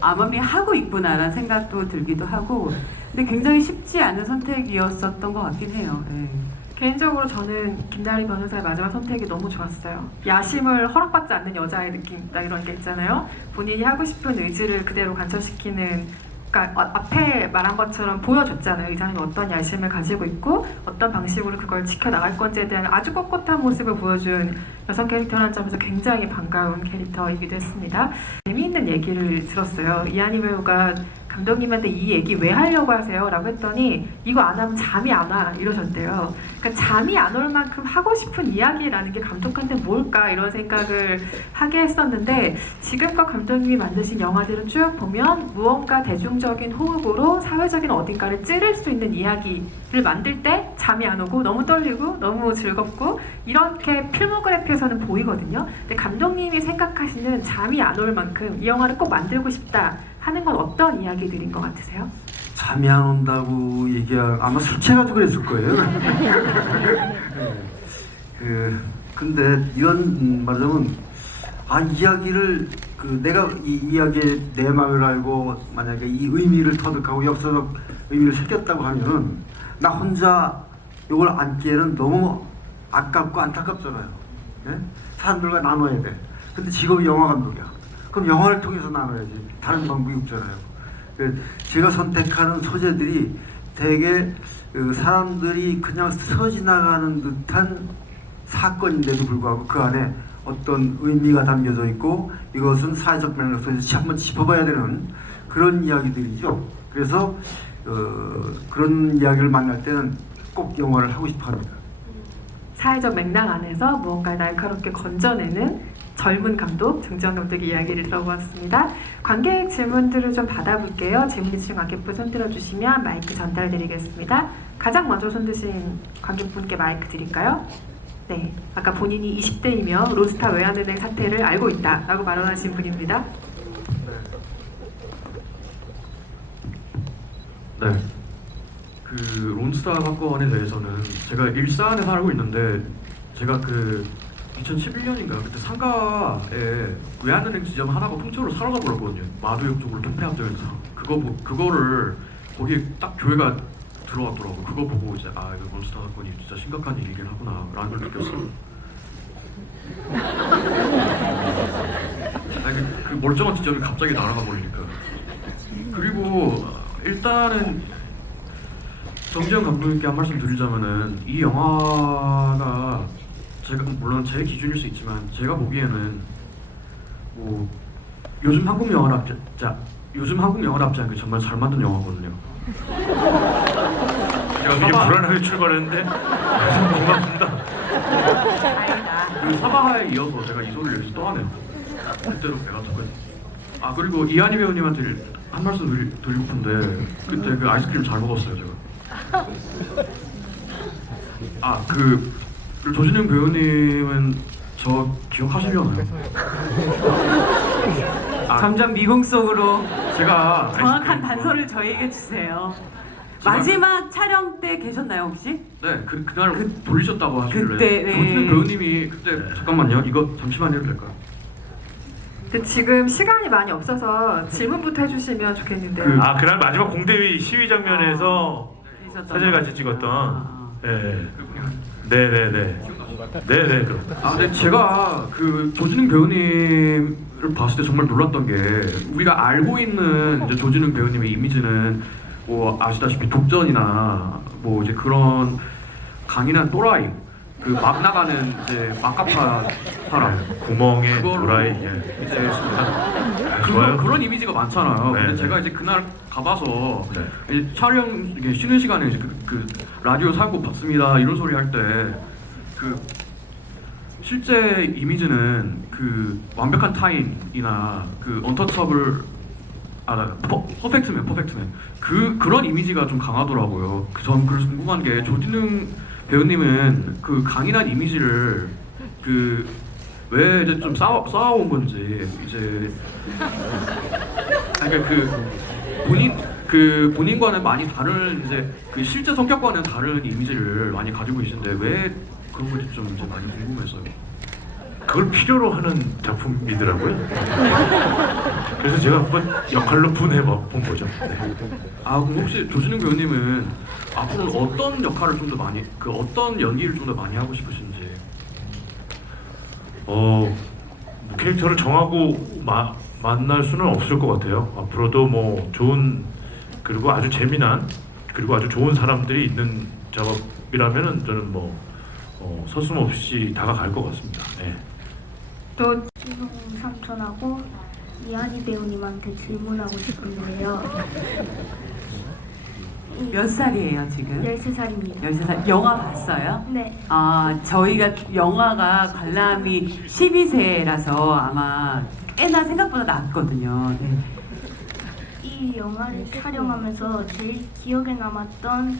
암암리하고 있구나라는 생각도 들기도 하고, 근데 굉장히 쉽지 않은 선택이었었던 것 같긴 해요. 네. 개인적으로 저는 김나리 변호사의 마지막 선택이 너무 좋았어요. 야심을 허락받지 않는 여자의 느낌, 딱 이런 게 있잖아요. 본인이 하고 싶은 의지를 그대로 관철시키는, 그러니까 앞에 말한 것처럼 보여줬잖아요. 이 사람이 어떤 야심을 가지고 있고 어떤 방식으로 그걸 지켜나갈 건지에 대한 아주 꼿꼿한 모습을 보여준 여성 캐릭터라는 점에서 굉장히 반가운 캐릭터이기도 했습니다. 재미있는 얘기를 들었어요. 이한희 배우가 감독님한테 이 얘기 왜 하려고 하세요? 라고 했더니 이거 안 하면 잠이 안 와 이러셨대요. 그러니까 잠이 안 올 만큼 하고 싶은 이야기라는 게 감독한테 뭘까 이런 생각을 하게 했었는데, 지금껏 감독님이 만드신 영화들을 쭉 보면 무언가 대중적인 호흡으로 사회적인 어딘가를 찌를 수 있는 이야기를 만들 때 잠이 안 오고 너무 떨리고 너무 즐겁고 이렇게 필모그래피에서는 보이거든요. 근데 감독님이 생각하시는 잠이 안 올 만큼 이 영화를 꼭 만들고 싶다 하는 건 어떤 이야기들인 것 같으세요? 잠이 안 온다고 얘기할, 아마 술 취해가지고 그랬을 거예요. 근데 이런 말하자면, 이야기를 내가 이 이야기의 내막을 알고 만약에 이 의미를 터득하고 역사적 의미를 새겼다고 하면은 나 혼자 이걸 안기에는 너무 아깝고 안타깝잖아요. 예? 사람들과 나눠야 돼. 근데 직업이 영화 감독이야. 그럼 영화를 통해서 나눠야지. 다른 방법이 없잖아요. 제가 선택하는 소재들이 되게 사람들이 그냥 스쳐 지나가는 듯한 사건인데도 불구하고 그 안에 어떤 의미가 담겨져 있고 이것은 사회적 맥락 속에서 한번 짚어봐야 되는 그런 이야기들이죠. 그래서 그런 이야기를 만날 때는 꼭 영화를 하고 싶어 합니다. 사회적 맥락 안에서 무언가를 날카롭게 건져내는 젊은 감독, 정지영 감독의 이야기를 들어보았습니다. 관객 질문들을 좀 받아볼게요. 질문 있으신 관객분 손 들어주시면 마이크 전달드리겠습니다. 가장 먼저 손 드신 관객분께 마이크 드릴까요? 네, 아까 본인이 20대이며 론스타 외환은행 사태를 알고 있다라고 발언하신 분입니다. 네. 그 론스타 사건에 대해서는 제가 일산에 살고 있는데, 제가 2011년인가 그때 상가에 외환은행 지점 하나가 통째로 사라져 버렸거든요. 마두역 쪽으로 통폐합되면서 그거를 거기에 딱 교회가 들어왔더라고. 그거 보고 이제 이거 론스타 사건이 진짜 심각한 일이긴 하구나라는 걸 느꼈어요. 그 멀쩡한 지점이 갑자기 날아가 버리니까. 그리고 일단은 정지영 감독님께 한 말씀 드리자면은, 이 영화가 제가 물론 제 기준일 수 있지만 제가 보기에는 뭐 요즘 한국 영화답지 않게 정말 잘 만든 영화거든요. 제가 되게 불안하게 출발했는데 고맙습니다. 다행이다. 사바하에 이어서 제가 이 소리를 여기서 또 하네요. 그때로 배가 터거든요. 그리고 이한희 배우님한테 한 말씀 드리고 싶은데, 그때 그 아이스크림 잘 먹었어요 제가. 조진웅 배우님은 저 기억하시려나요? 점점 미궁 속으로 제가 정확한 단서를 저희에게 주세요. 마지막 촬영 때 계셨나요 혹시? 네, 그날 돌리셨다고 하시길래 그때, 네. 조진웅 배우님이 그때 잠깐만요, 이거 잠시만 해도 될까요? 근데 지금 시간이 많이 없어서 질문부터 해주시면 좋겠는데요. 그날 마지막 공대위 시위 장면에서 사진을 같이 찍었던. 네네네. 그럼. 근데 제가 조진웅 배우님을 봤을 때 정말 놀랐던 게, 우리가 알고 있는 이제 조진웅 배우님의 이미지는 뭐 아시다시피 독전이나 뭐 이제 그런 강인한 또라이, 막 나가는 이제 막가파 사람, 구멍에 그걸로 노라이. 이제 좋아요. 그런 이미지가 많잖아요. 네, 근데 네. 제가 이제 그날 가봐서 네. 이제 촬영 이게 쉬는 시간에 이제 그 라디오 사고 봤습니다 이런 소리 할 때, 실제 이미지는 완벽한 타인이나 언터처블 퍼펙트맨. 그런 이미지가 좀 강하더라고요. 전 그래서 궁금한 게 조진웅 배우님은 그 강인한 이미지를 왜 이제 좀 쌓아온 건지 이제 그러니까 본인과는 많이 다른 이제 그 실제 성격과는 다른 이미지를 많이 가지고 계신데 왜 그런 건지 좀 이제 많이 궁금해서요. 그걸 필요로 하는 작품이더라고요. 그래서 제가 한번 역할로 분해본 거죠. 네. 아 그럼 혹시 조진웅 배우님은 앞으로는 어떤 역할을 좀 더 많이 어떤 연기를 좀 더 많이 하고 싶으신지? 캐릭터를 정하고 만날 수는 없을 것 같아요. 앞으로도 뭐 좋은 그리고 아주 재미난 그리고 아주 좋은 사람들이 있는 작업이라면은 저는 뭐 서슴없이 다가갈 것 같습니다. 네. 또 진웅 삼촌하고 이한희 배우님한테 질문하고 싶은데요. 몇 살이에요 지금? 13살입니다. 13살. 영화 봤어요? 네. 저희가 영화가 관람이 12세라서 아마 꽤나 생각보다 낮거든요. 네. 이 영화를 촬영하면서 제일 기억에 남았던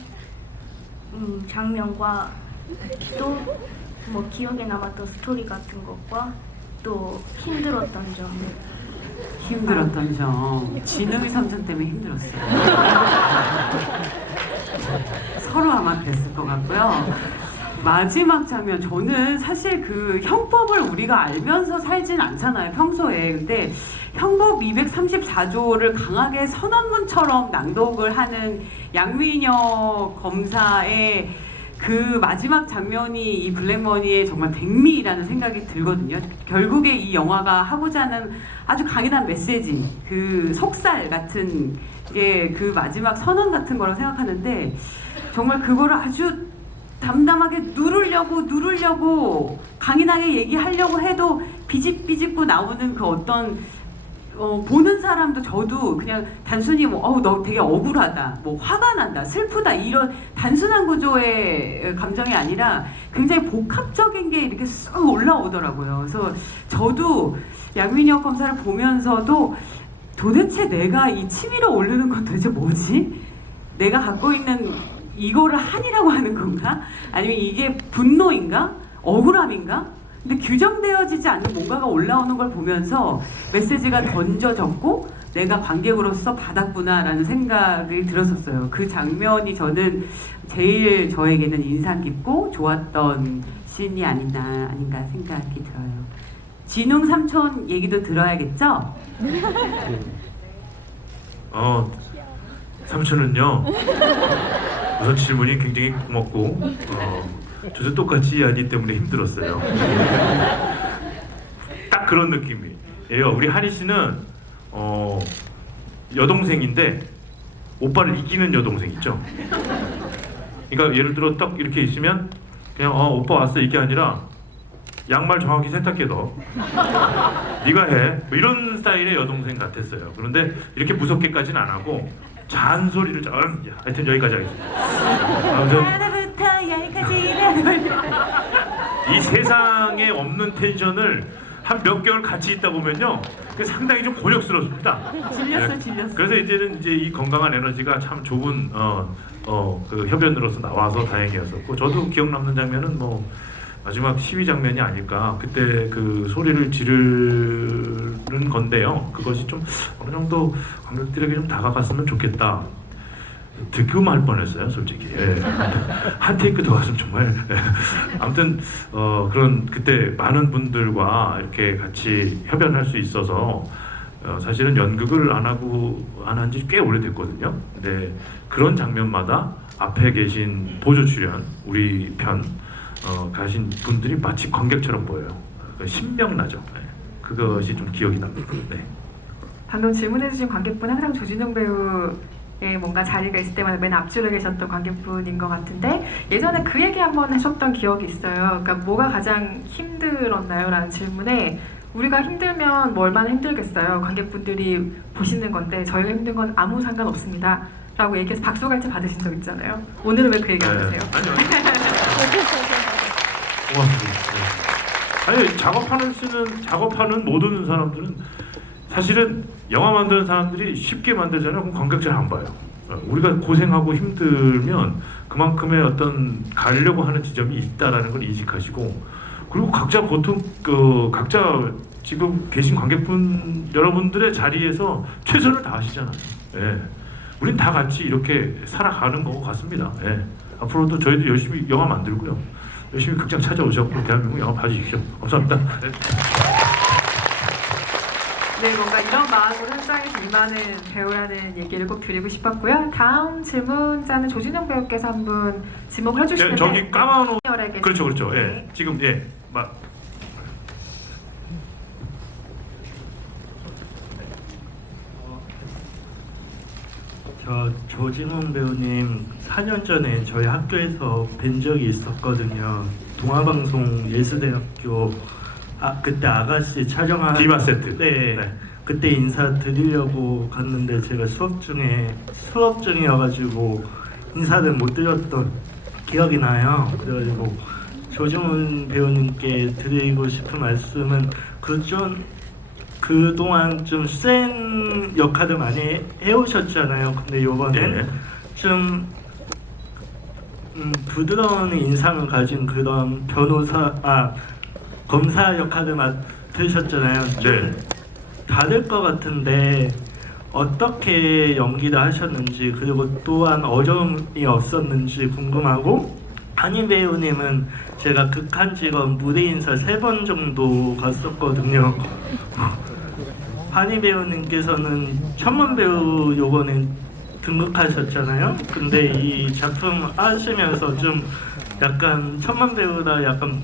장면과 또 뭐 기억에 남았던 스토리 같은 것과 또 힘들었던 점. 힘들었던 점. 진웅이 삼촌 때문에 힘들었어요. 서로 아마 그랬을 것 같고요. 마지막 장면, 저는 사실 그 형법을 우리가 알면서 살진 않잖아요, 평소에. 근데 형법 234조를 강하게 선언문처럼 낭독을 하는 양민혁 검사의 그 마지막 장면이 이 블랙머니의 정말 백미라는 생각이 들거든요. 결국에 이 영화가 하고자 하는 아주 강인한 메시지, 그 속살 같은 게 그 마지막 선언 같은 거라고 생각하는데 정말 그거를 아주 담담하게 누르려고 강인하게 얘기하려고 해도 비집비집고 나오는 그 어떤 보는 사람도 저도 그냥 단순히 너 되게 억울하다, 뭐 화가 난다, 슬프다 이런 단순한 구조의 감정이 아니라 굉장히 복합적인 게 이렇게 쑥 올라오더라고요. 그래서 저도 양민혁 검사를 보면서도 도대체 내가 이 치밀어 오르는 건 도대체 뭐지? 내가 갖고 있는 이거를 한이라고 하는 건가? 아니면 이게 분노인가? 억울함인가? 근데 규정되어지지 않는 뭔가가 올라오는 걸 보면서 메시지가 던져졌고 내가 관객으로서 받았구나라는 생각이 들었었어요. 그 장면이 저는 제일 저에게는 인상 깊고 좋았던 씬이 아닌가 생각이 들어요. 진웅 삼촌 얘기도 들어야겠죠? 삼촌은요 우선 질문이 굉장히 고맙고 저도 똑같이 이하니 때문에 힘들었어요. 딱 그런 느낌이에요. 우리 한희 씨는 여동생인데 오빠를 이기는 여동생 있죠. 그러니까 예를 들어 딱 이렇게 있으면 그냥 오빠 왔어 이게 아니라 양말 정확히 세탁해 너. 네가 해. 뭐 이런 스타일의 여동생 같았어요. 그런데 이렇게 무섭게까지는 안 하고 잔소리를 하여튼 여기까지 하겠습니다. 이 세상에 없는 텐션을 한 몇 개월 같이 있다 보면요, 상당히 좀 곤욕스럽습니다. 질렸어. 그래서 이제는 이 건강한 에너지가 참 좋은 그 협연으로서 나와서 다행이었었고, 저도 기억 남는 장면은 뭐 마지막 시위 장면이 아닐까. 그때 그 소리를 지르는 건데요. 그것이 좀 어느 정도 관객들에게 좀 다가갔으면 좋겠다. 득음할 뻔했어요, 솔직히. 한 테이크 더 갔으면 정말. 아무튼 그런 그때 많은 분들과 이렇게 같이 협연할 수 있어서 사실은 연극을 안 한 지 꽤 오래됐거든요. 근데 그런 장면마다 앞에 계신 보조 출연 우리 편 가신 분들이 마치 관객처럼 보여요. 신명나죠. 그것이 좀 기억이 납니다. 네. 방금 질문해주신 관객분 항상 조진웅 배우의 뭔가 자리가 있을 때마다 맨 앞줄에 계셨던 관객분인 것 같은데, 예전에 그 얘기 한번 하셨던 기억이 있어요. 그러니까 뭐가 가장 힘들었나요? 라는 질문에 우리가 힘들면 뭐 얼마나 힘들겠어요. 관객분들이 보시는 건데 저희가 힘든 건 아무 상관없습니다. 라고 얘기해서 박수갈채 받으신 적 있잖아요. 오늘은 왜 그 얘기 안 하세요? 아니요. 고맙습니다. 아니 작업하는 모든 사람들은 사실은 영화 만드는 사람들이 쉽게 만들잖아요. 그럼 관객들 안 봐요. 우리가 고생하고 힘들면 그만큼의 어떤 가려고 하는 지점이 있다라는 걸 인식하시고, 그리고 각자 보통 각자 지금 계신 관객분 여러분들의 자리에서 최선을 다하시잖아요. 예. 우린 다 같이 이렇게 살아가는 것 같습니다. 예. 앞으로도 저희도 열심히 영화 만들고요. 열심히 극장 찾아오셨고 대한민국 영화 봐주십시오. 감사합니다. 네. 네, 뭔가 이런 마음으로 현장에서 임하는 배우라는 얘기를 꼭 드리고 싶었고요. 다음 질문자는 조진영 배우께서 한분 지목을 해주시면 저기 까만 옷. 열에게 그렇죠, 그렇죠. 예. 네. 지금 예. 저 조진훈 배우님 4년 전에 저희 학교에서 뵌 적이 있었거든요. 동아방송 예술대학교 그때 아가씨 촬영한 디바 세트. 네. 네. 그때 인사드리려고 갔는데 제가 수업 중이어가지고 인사를 못 드렸던 기억이 나요. 그래가지고 조진훈 배우님께 드리고 싶은 말씀은 그동안 좀 센 역할을 많이 해오셨잖아요. 근데 이번엔 네. 좀 부드러운 인상을 가진 그런 검사 역할을 맡으셨잖아요. 좀 네. 다를 것 같은데 어떻게 연기를 하셨는지, 그리고 또한 어려움이 없었는지 궁금하고, 한희 배우님은 제가 극한 직업 무대 인사 3번 정도 갔었거든요. 한희 배우님께서는 천만 배우 요번에 등극하셨잖아요. 근데 이 작품 하시면서 좀 약간 천만 배우라 약간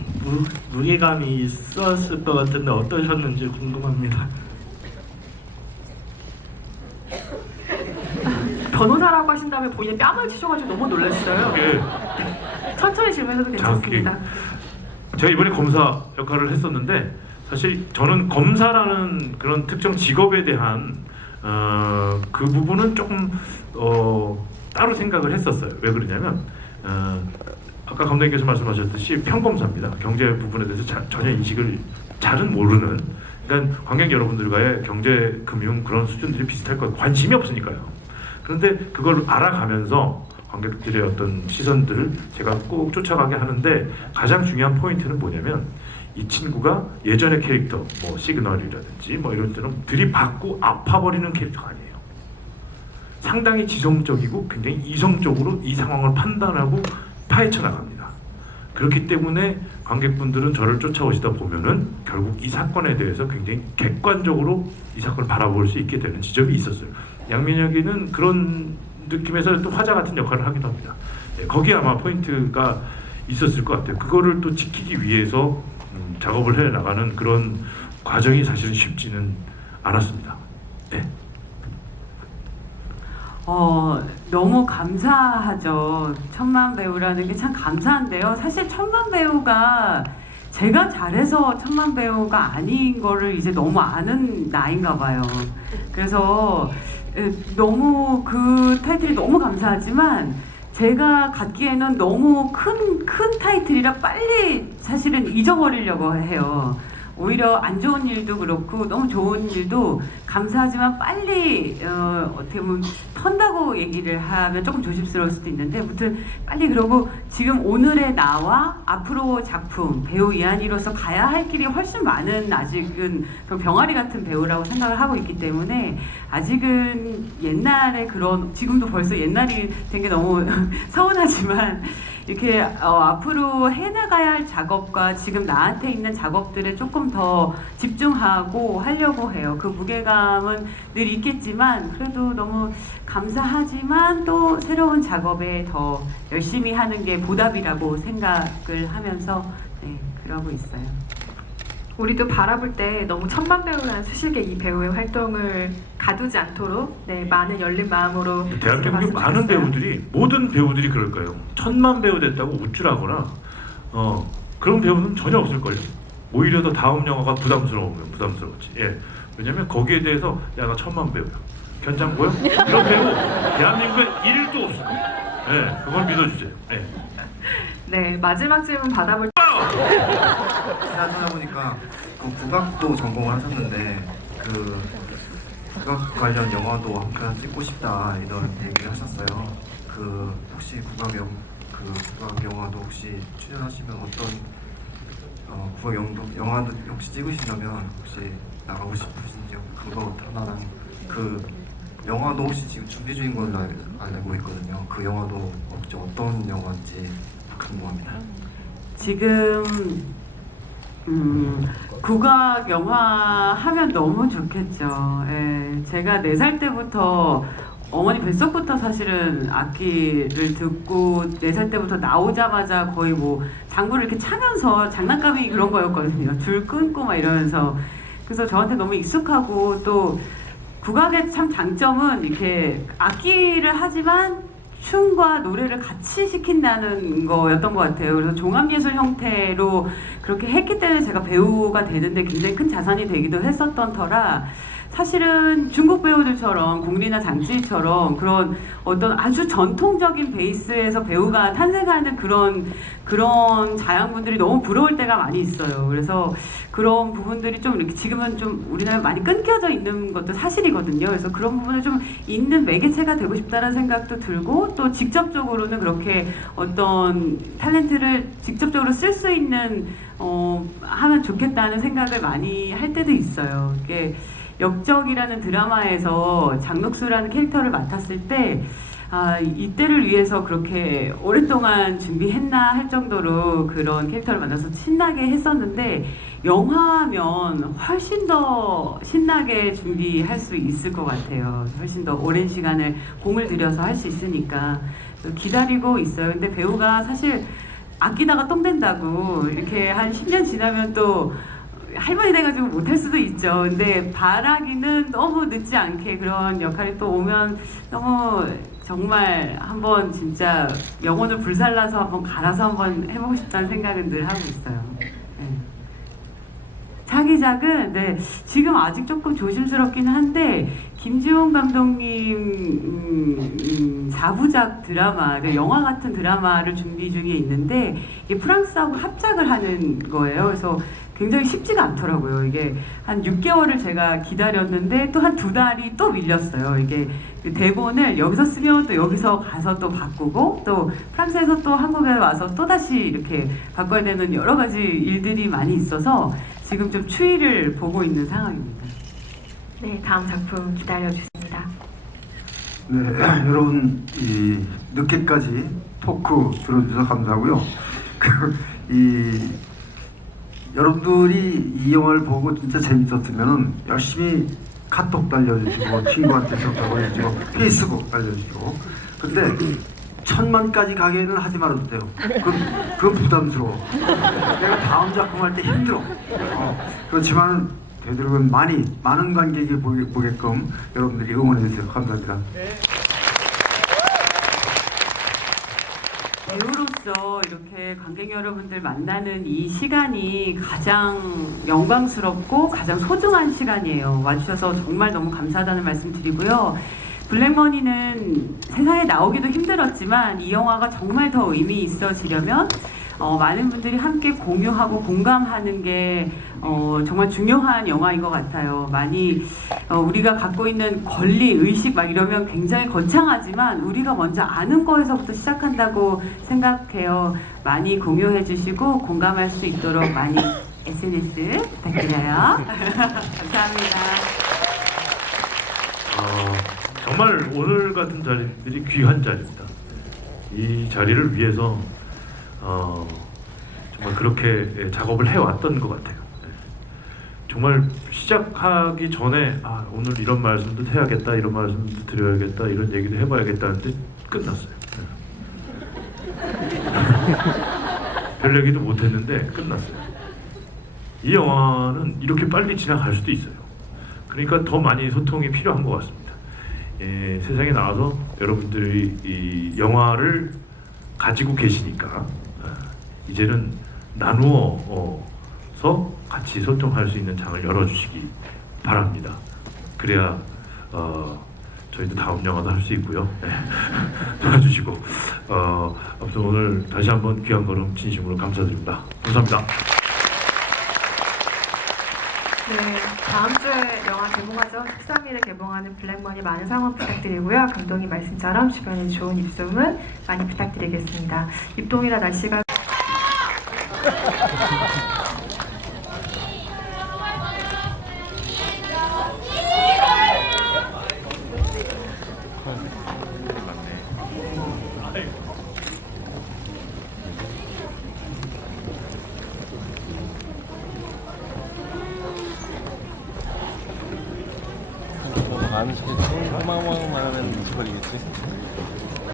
무게감이 있었을 것 같은데 어떠셨는지 궁금합니다. 변호사라고 하신 다음에 본인의 뺨을 치셔가지고 너무 놀랐어요. 예. 천천히 질문해도 괜찮습니다. 제가 이번에 검사 역할을 했었는데, 사실 저는 검사라는 그런 특정 직업에 대한 그 부분은 조금 따로 생각을 했었어요. 왜 그러냐면 아까 감독님께서 말씀하셨듯이 평검사입니다. 경제 부분에 대해서 전혀 인식을 잘은 모르는, 그러니까 관객 여러분들과의 경제, 금융 그런 수준들이 비슷할 것, 관심이 없으니까요. 그런데 그걸 알아가면서 관객들의 어떤 시선들을 제가 꼭 쫓아가게 하는데, 가장 중요한 포인트는 뭐냐면, 이 친구가 예전의 캐릭터, 뭐 시그널이라든지 뭐 이런 데는 들이받고 아파버리는 캐릭터가 아니에요. 상당히 지성적이고 굉장히 이성적으로 이 상황을 판단하고 파헤쳐 나갑니다. 그렇기 때문에 관객분들은 저를 쫓아오시다 보면은 결국 이 사건에 대해서 굉장히 객관적으로 이 사건을 바라볼 수 있게 되는 지점이 있었어요. 양민혁이는 그런 느낌에서 또 화자 같은 역할을 하기도 합니다. 네, 거기에 아마 포인트가 있었을 것 같아요. 그거를 또 지키기 위해서 작업을 해 나가는 그런 과정이 사실은 쉽지는 않았습니다. 네. 너무 감사하죠. 천만 배우라는 게 참 감사한데요. 사실 천만 배우가 제가 잘해서 천만 배우가 아닌 거를 이제 너무 아는 나이인가 봐요. 그래서 너무 그 타이틀이 너무 감사하지만 제가 갖기에는 너무 큰 타이틀이라 빨리 사실은 잊어버리려고 해요. 오히려 안 좋은 일도 그렇고 너무 좋은 일도 감사하지만 빨리 어떻게 보면 턴다고 얘기를 하면 조금 조심스러울 수도 있는데, 아무튼 빨리, 그러고 지금 오늘의 나와 앞으로 작품 배우 이한이로서 가야 할 길이 훨씬 많은, 아직은 병아리 같은 배우라고 생각을 하고 있기 때문에 아직은 옛날에 그런, 지금도 벌써 옛날이 된 게 너무 서운하지만 이렇게 앞으로 해나가야 할 작업과 지금 나한테 있는 작업들에 조금 더 집중하고 하려고 해요. 그 무게감은 늘 있겠지만 그래도 너무 감사하지만 또 새로운 작업에 더 열심히 하는 게 보답이라고 생각을 하면서 그러고 있어요. 우리도 바라볼 때 너무 천만 배우라는 수식의 이 배우의 활동을 가두지 않도록 많은 열린 마음으로 대한민국의 지켜봤으면 많은 좋겠어요. 배우들이, 모든 배우들이 그럴 거예요. 천만 배우 됐다고 우쭐하거나 그런 배우는 전혀 없을걸요. 오히려 더 다음 영화가 부담스러우면 부담스러웠지. 예. 왜냐면 거기에 대해서 야, 나 천만 배우야, 견장 보여? 이런 배우 대한민국에 1도 없을 거예요. 예, 그걸 믿어주세요. 예. 네, 마지막 질문 받아볼 제가 찾아보니까 그 국악도 전공을 하셨는데 그 국악 관련 영화도 한 편 찍고 싶다 이런 얘기를 하셨어요. 그 혹시 국악 영화도 혹시 출연하시면 어떤 국악 영화도 혹시 찍으시려면 혹시 나가고 싶으신지 그거 하나랑 그 영화도 혹시 지금 준비 중인 걸로 알고 있거든요. 그 영화도 혹시 어떤 영화인지 궁금합니다. 지금 국악 영화 하면 너무 좋겠죠. 예, 제가 4살 때부터 어머니 뱃속부터 사실은 악기를 듣고 4살 때부터 나오자마자 거의 뭐 장구를 이렇게 차면서 장난감이 그런 거였거든요. 줄 끊고 막 이러면서. 그래서 저한테 너무 익숙하고 또 국악의 참 장점은 이렇게 악기를 하지만 춤과 노래를 같이 시킨다는 거였던 것 같아요. 그래서 종합예술 형태로 그렇게 했기 때문에 제가 배우가 되는데 굉장히 큰 자산이 되기도 했었던 터라 사실은 중국 배우들처럼 공리나 장찌처럼 그런 어떤 아주 전통적인 베이스에서 배우가 탄생하는 그런 자양분들이 너무 부러울 때가 많이 있어요. 그래서 그런 부분들이 좀 이렇게 지금은 좀 우리나라에 많이 끊겨져 있는 것도 사실이거든요. 그래서 그런 부분을 좀 있는 매개체가 되고 싶다는 생각도 들고 또 직접적으로는 그렇게 어떤 탤런트를 직접적으로 쓸 수 있는 하면 좋겠다는 생각을 많이 할 때도 있어요. 이게 역적이라는 드라마에서 장녹수라는 캐릭터를 맡았을 때 이때를 위해서 그렇게 오랫동안 준비했나 할 정도로 그런 캐릭터를 만나서 신나게 했었는데 영화하면 훨씬 더 신나게 준비할 수 있을 것 같아요. 훨씬 더 오랜 시간을 공을 들여서 할 수 있으니까 기다리고 있어요. 근데 배우가 사실 아끼다가 똥 된다고 이렇게 한 10년 지나면 또 할머니 돼가지고 못할 수도 있죠. 근데 바라기는 너무 늦지 않게 그런 역할이 또 오면 너무 정말 한번 진짜 영혼을 불살라서 한번 갈아서 한번 해보고 싶다는 생각은 늘 하고 있어요. 네. 차기작은 네, 지금 아직 조금 조심스럽긴 한데 김지훈 감독님 4부작 드라마, 영화 같은 드라마를 준비 중에 있는데 이게 프랑스하고 합작을 하는 거예요. 그래서 굉장히 쉽지가 않더라고요. 이게 한 6개월을 제가 기다렸는데 또 한 2달이 또 밀렸어요. 이게 대본을 여기서 쓰면 또 여기서 가서 또 바꾸고 또 프랑스에서 또 한국에 와서 또 다시 이렇게 바꿔야 되는 여러 가지 일들이 많이 있어서 지금 좀 추이를 보고 있는 상황입니다. 네, 다음 작품 기다려주십니다. 네, 여러분 늦게까지 토크 들어주셔서 감사하고요. 여러분들이 이 영화를 보고 진짜 재밌었으면 열심히 카톡 달려주시고 친구한테 전화 보내주시고 페이스북 달려주시고 근데 1000만까지 가기에는 하지 말아주세요. 그건 부담스러워. 내가 다음 작품 할 때 힘들어. 그렇지만 되도록이면 많은 관객이 보게끔 여러분들이 응원해주세요. 감사합니다. 배우로서 이렇게 관객 여러분들 만나는 이 시간이 가장 영광스럽고 가장 소중한 시간이에요. 와주셔서 정말 너무 감사하다는 말씀 드리고요. 블랙머니는 세상에 나오기도 힘들었지만 이 영화가 정말 더 의미 있어지려면 많은 분들이 함께 공유하고 공감하는 게 정말 중요한 영화인 것 같아요. 많이 우리가 갖고 있는 권리, 의식 막 이러면 굉장히 거창하지만 우리가 먼저 아는 거에서부터 시작한다고 생각해요. 많이 공유해 주시고 공감할 수 있도록 많이 SNS 부탁드려요. 감사합니다. 정말 오늘 같은 자리들이 귀한 자리입니다. 이 자리를 위해서 정말 그렇게 작업을 해왔던 것 같아요. 정말 시작하기 전에 오늘 이런 말씀도 해야겠다, 이런 말씀도 드려야겠다, 이런 얘기도 해봐야겠다 하는데 끝났어요. 별 얘기도 못했는데 끝났어요. 이 영화는 이렇게 빨리 지나갈 수도 있어요. 그러니까 더 많이 소통이 필요한 것 같습니다. 세상에 나와서 여러분들이 이 영화를 가지고 계시니까 이제는 나누어서 같이 소통할 수 있는 장을 열어주시기 바랍니다. 그래야 저희도 다음 영화도 할 수 있고요. 도와주시고 아무튼 오늘 다시 한번 귀한 걸음 진심으로 감사드립니다. 감사합니다. 네. 다음 주에 영화 개봉하죠. 13일에 개봉하는 블랙머니 많은 상원 부탁드리고요. 감독님 말씀처럼 주변에 좋은 입소문 많이 부탁드리겠습니다. 입동이라 날씨가 많은 소리, 고마워만 하면 잊어버리겠지.